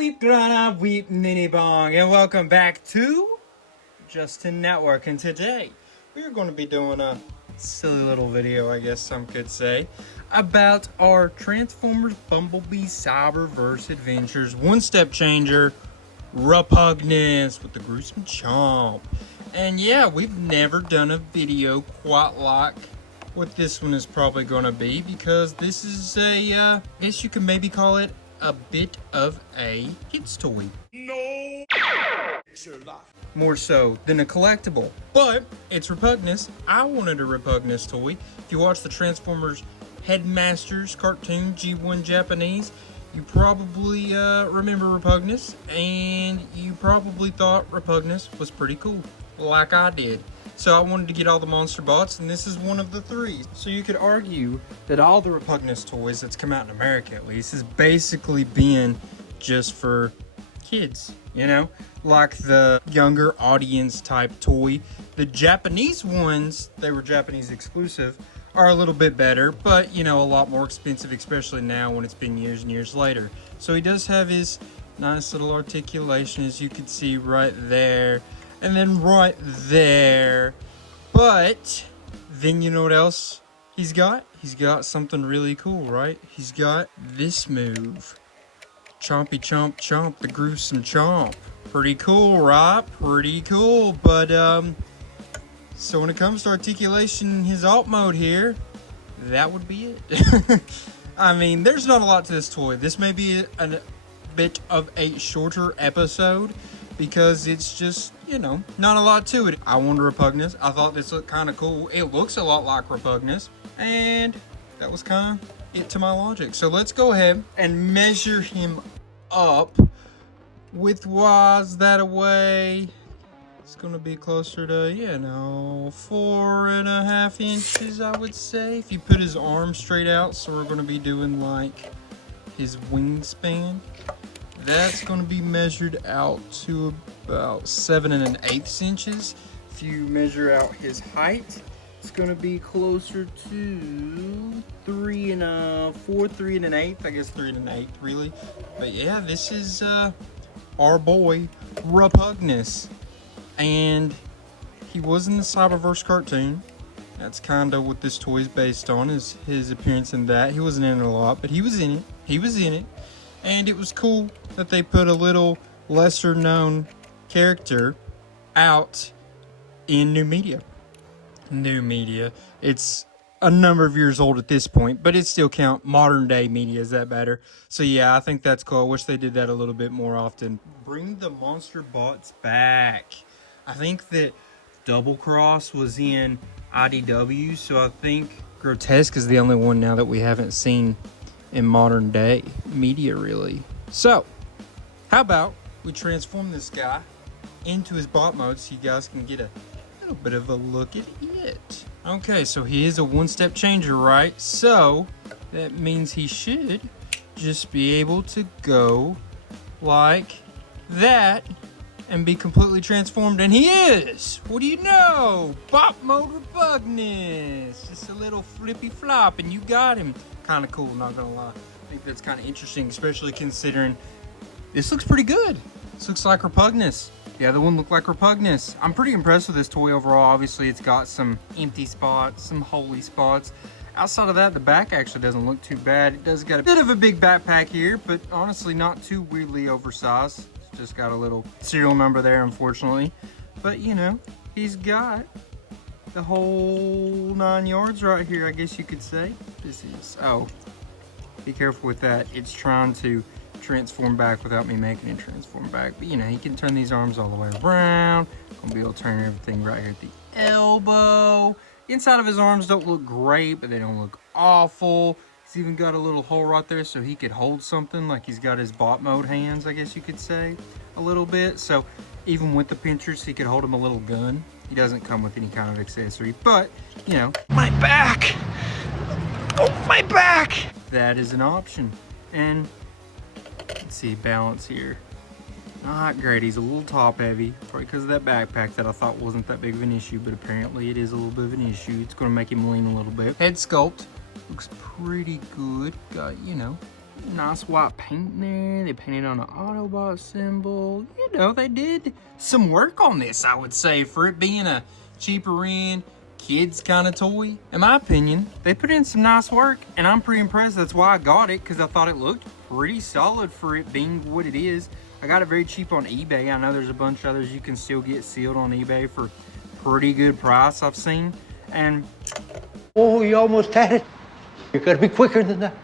weep, grana, weep, ninny bong, and welcome back to Justin Network. And today we are going to be doing a silly little video, I guess some could say, about our Transformers Bumblebee Cyberverse adventures. One step changer, Repugnus with the gruesome chomp. And yeah, we've never done a video quite like what this one is probably going to be, because this is a, I guess you can maybe call it a bit of a kid's toy. No! More so than a collectible. But it's Repugnus. I wanted a Repugnus toy. If you watch the Transformers Headmasters cartoon, G1 Japanese, you probably remember Repugnus, and you probably thought Repugnus was pretty cool, like I did. So I wanted to get all the monster bots, and this is one of the three. So you could argue that all the Repugnus toys that's come out in America, at least, has basically been just for kids, you know? Like the younger audience type toy. The Japanese ones, they were Japanese exclusive, are a little bit better, but, you know, a lot more expensive, especially now when it's been years and years later. So he does have his nice little articulation, as you can see right there. And then right there. But then you know what else he's got? He's got something really cool, right? He's got this move. Chompy chomp chomp, the gruesome chomp. Pretty cool, right? Pretty cool. But so when it comes to articulation in his alt mode here, that would be it. I mean, there's not a lot to this toy. This may be a bit of a shorter episode, because it's just, you know, not a lot to it. I wanted Repugnus. I thought this looked kind of cool. It looks a lot like Repugnus, and that was kind of it to my logic. So let's go ahead and measure him up. Width-wise, that away, it's going to be closer to, you know, 4.5 inches, I would say. If you put his arm straight out, so we're going to be doing like his wingspan. That's going to be measured out to about 7 1/8 inches. If you measure out his height, it's going to be closer to 3 1/8. I guess 3 1/8 really. But yeah, this is our boy Repugnus, and he was in the Cyberverse cartoon. That's kind of what this toy is based on, is his appearance in that. He wasn't in it a lot, but he was in it. He was in it. And it was cool that they put a little lesser known character out in new media. New media. It's a number of years old at this point, but it still count modern day media. Is that better? So yeah, I think that's cool. I wish they did that a little bit more often. Bring the monster bots back. I think that Double Cross was in IDW, so I think Grotesque is the only one now that we haven't seen in modern day media, really. So how about we transform this guy into his bot mode so you guys can get a little bit of a look at it. Okay, so he is a one-step changer, right? So that means he should just be able to go like that and be completely transformed, and he is! What do you know? Bot mode Repugnus! Just a little flippy flop, and you got him. Kind of cool, not gonna lie. I think that's kind of interesting, especially considering this looks pretty good. This looks like Repugnus. The other one looked like Repugnus. I'm pretty impressed with this toy overall. Obviously, it's got some empty spots, some holy spots. Outside of that, the back actually doesn't look too bad. It does got a bit of a big backpack here, but honestly, not too weirdly oversized. It's just got a little serial number there, unfortunately. But, you know, he's got the whole 9 yards right here, I guess you could say. This is, oh, be careful with that. It's trying to transform back without me making it transform back. But, you know, he can turn these arms all the way around. I'll be able to turn everything right here at the elbow. The inside of his arms don't look great, but they don't look awful. He's even got a little hole right there so he could hold something, like he's got his bot mode hands, I guess you could say, a little bit. So even with the pinchers, he could hold him a little gun. He doesn't come with any kind of accessory, but, you know, my back! Oh, my back! That is an option. And let's see, balance here. Not great. He's a little top heavy, probably because of that backpack that I thought wasn't that big of an issue, but apparently it is a little bit of an issue. It's going to make him lean a little bit. Head sculpt looks pretty good. Got, you know, Nice white paint there. They painted on an Autobot symbol. You know, they did some work on this, I would say, for it being a cheaper end, kids kind of toy. In my opinion, they put in some nice work, and I'm pretty impressed. That's why I got it, because I thought it looked pretty solid for it being what it is. I got it very cheap on eBay. I know there's a bunch of others you can still get sealed on eBay for pretty good price I've seen. And oh, you almost had it. You gotta be quicker than that.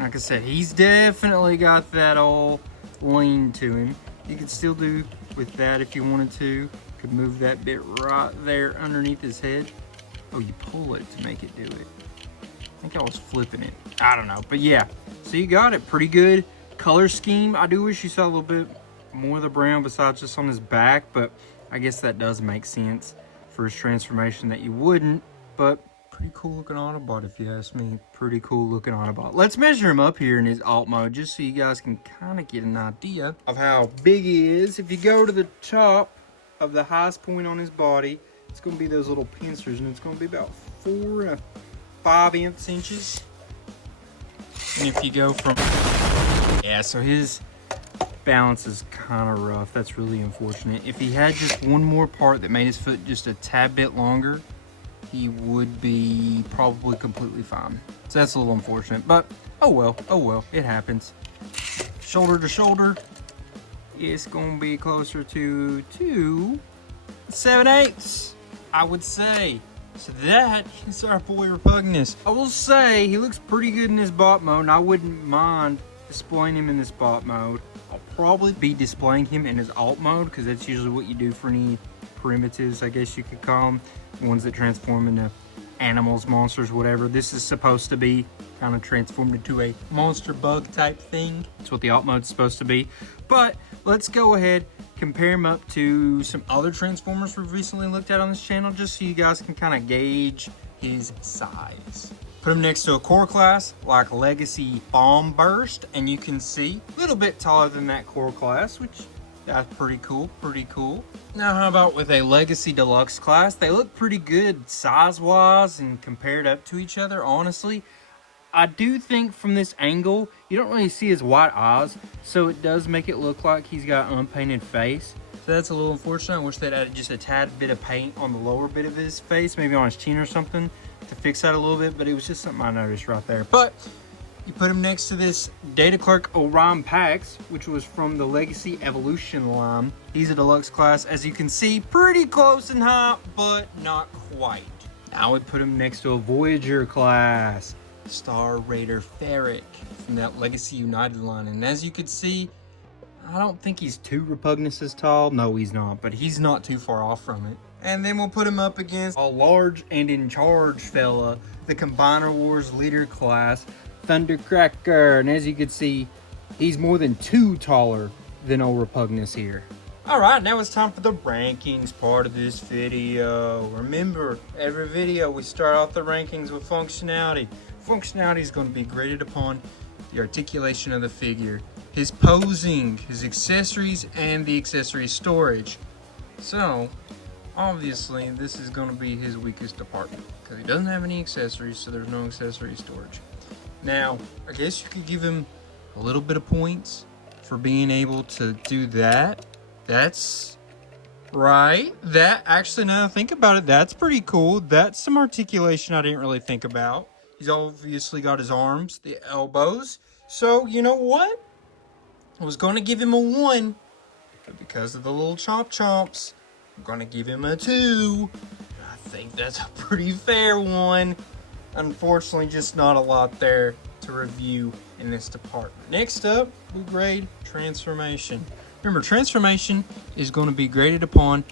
like I said, he's definitely got that old lean to him. You could still do with that if you wanted to. Could move that bit right there underneath his head. Oh, you pull it to make it do it. I think I was flipping it. I don't know, but yeah. So you got it. Pretty good color scheme. I do wish you saw a little bit more of the brown besides just on his back, but I guess that does make sense for his transformation that you wouldn't, but pretty cool looking Autobot if you ask me. Pretty cool looking Autobot. Let's measure him up here in his alt mode just so you guys can kind of get an idea of how big he is. If you go to the top of the highest point on his body, it's going to be those little pincers, and it's going to be about 4 to 5 inches. And if you go from, yeah, so his balance is kind of rough. That's really unfortunate. If he had just one more part that made his foot just a tad bit longer, he would be probably completely fine. So that's a little unfortunate, but oh well, it happens. Shoulder to shoulder, it's gonna be closer to 2 7/8, I would say. So that is our boy Repugnus. I will say he looks pretty good in his bot mode, and I wouldn't mind displaying him in this bot mode. I'll probably be displaying him in his alt mode, because that's usually what you do for any primitives, I guess you could call them, ones that transform into animals, monsters, whatever. This is supposed to be kind of transformed into a monster bug type thing. That's what the alt mode's supposed to be. But let's go ahead, compare him up to some other Transformers we've recently looked at on this channel, just so you guys can kind of gauge his size. Put him next to a core class like Legacy Bomb Burst, and you can see a little bit taller than that core class, which that's pretty cool, pretty cool. Now how about with a Legacy Deluxe class? They look pretty good size-wise and compared up to each other, honestly. I do think from this angle, you don't really see his white eyes, so it does make it look like he's got an unpainted face. So that's a little unfortunate. I wish they'd added just a tad bit of paint on the lower bit of his face, maybe on his chin or something, to fix that a little bit, but it was just something I noticed right there. But you put him next to this Data Clerk Orion Pax, which was from the Legacy Evolution line. He's a deluxe class, as you can see, pretty close in height, but not quite. Now we put him next to a Voyager class, Star Raider Ferric from that Legacy United line. And as you can see, I don't think he's too Repugnus as tall. No, he's not, but he's not too far off from it. And then we'll put him up against a large and in charge fella, the Combiner Wars Leader class, Thundercracker. And as you can see, he's more than 2 taller than old Repugnus here. Alright, now it's time for the rankings part of this video. Remember, every video we start off the rankings with functionality. Functionality is going to be graded upon the articulation of the figure, his posing, his accessories, and the accessory storage. So, obviously, this is going to be his weakest department, because he doesn't have any accessories, so there's no accessory storage. Now, I guess you could give him a little bit of points for being able to do that. That's right. That, actually, now that I think about it, that's pretty cool. That's some articulation I didn't really think about. He's obviously got his arms, the elbows. So, you know what? I was going to give him a 1, but because of the little chomps, I'm going to give him a 2. I think that's a pretty fair one. Unfortunately, just not a lot there to review in this department. Next up, we grade transformation. Remember, transformation is going to be graded upon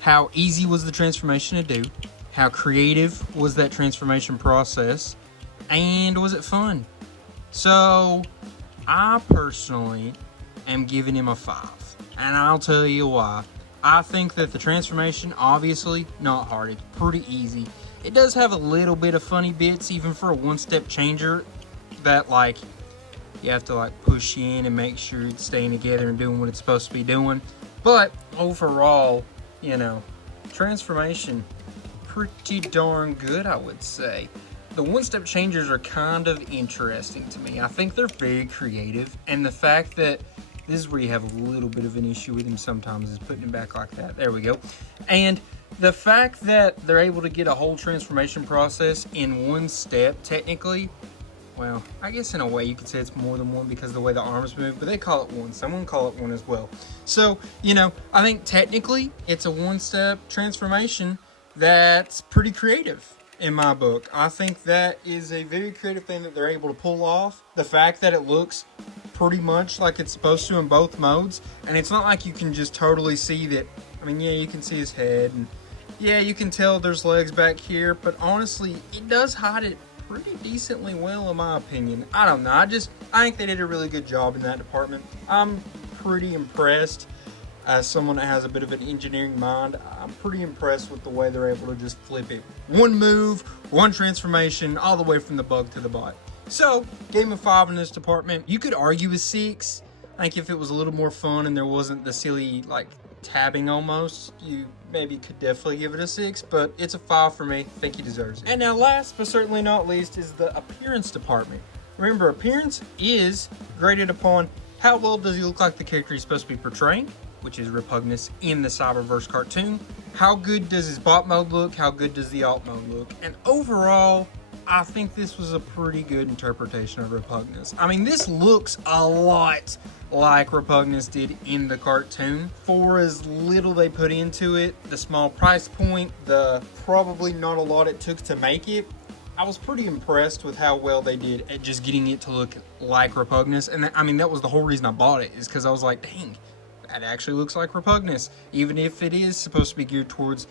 how easy was the transformation to do, how creative was that transformation process, and was it fun? So, I personally am giving him a 5, and I'll tell you why. I think that the transformation, obviously, not hard. It's pretty easy. It does have a little bit of funny bits, even for a one-step changer, that, like, you have to, like, push in and make sure it's staying together and doing what it's supposed to be doing. But, overall, you know, transformation, pretty darn good, I would say. the one-step changers are kind of interesting to me. I think they're very creative, and the fact that this is where you have a little bit of an issue with him sometimes, is putting him back like that. There we go. And the fact that they're able to get a whole transformation process in one step, technically, well, I guess in a way you could say it's more than one because of the way the arms move, but they call it one. Someone call it one as well. So, you know, I think technically it's a one-step transformation that's pretty creative in my book. I think that is a very creative thing that they're able to pull off. The fact that it looks pretty much like it's supposed to in both modes, and it's not like you can just totally see that. I mean, yeah, you can see his head, and yeah, you can tell there's legs back here, but honestly, it does hide it pretty decently well, in my opinion. I don't know. I think they did a really good job in that department. I'm pretty impressed. As someone that has a bit of an engineering mind, I'm pretty impressed with the way they're able to just flip it. One move, one transformation, all the way from the bug to the bot. So, gave him a 5 in this department. You could argue a 6. I think if it was a little more fun and there wasn't the silly, like, tabbing almost, you maybe could definitely give it a 6, but it's a 5 for me. I think he deserves it. And now last but certainly not least is the appearance department. Remember, appearance is graded upon how well does he look like the character he's supposed to be portraying, which is Repugnus in the Cyberverse cartoon. How good does his bot mode look? How good does the alt mode look? And overall, I think this was a pretty good interpretation of Repugnus. I mean, this looks a lot like Repugnus did in the cartoon. For as little they put into it, the small price point, the probably not a lot it took to make it, I was pretty impressed with how well they did at just getting it to look like Repugnus. And I mean, that was the whole reason I bought it, is because I was like, dang, that actually looks like Repugnus, even if it is supposed to be geared towards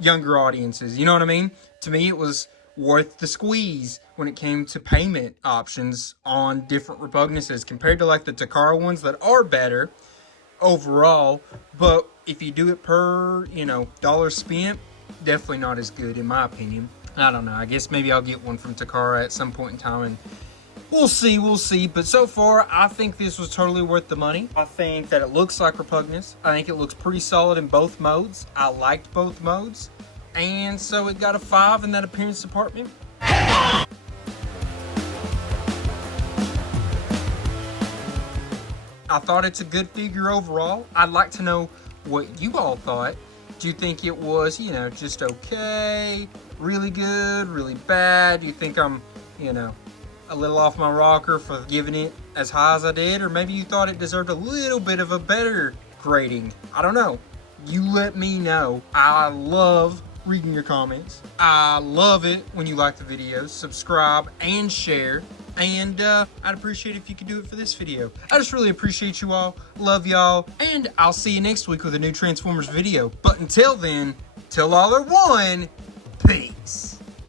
younger audiences. You know what I mean? To me, it was worth the squeeze when it came to payment options on different Repugnuses compared to like the Takara ones that are better overall. But if you do it per, dollar spent, definitely not as good in my opinion. I don't know. I guess maybe I'll get one from Takara at some point in time, and we'll see. But so far, I think this was totally worth the money. I think that it looks like Repugnus. I think it looks pretty solid in both modes. I liked both modes. And so it got a 5 in that appearance department. I thought it's a good figure overall. I'd like to know what you all thought. Do you think it was, just okay, really good, really bad? Do you think I'm, a little off my rocker for giving it as high as I did? Or maybe you thought it deserved a little bit of a better grading? I don't know. You let me know. I love reading your comments. I love it when you like the videos, subscribe, and share. And I'd appreciate it if you could do it for this video. I just really appreciate you all. Love y'all. And I'll see you next week with a new Transformers video. But until then, till all are one, peace.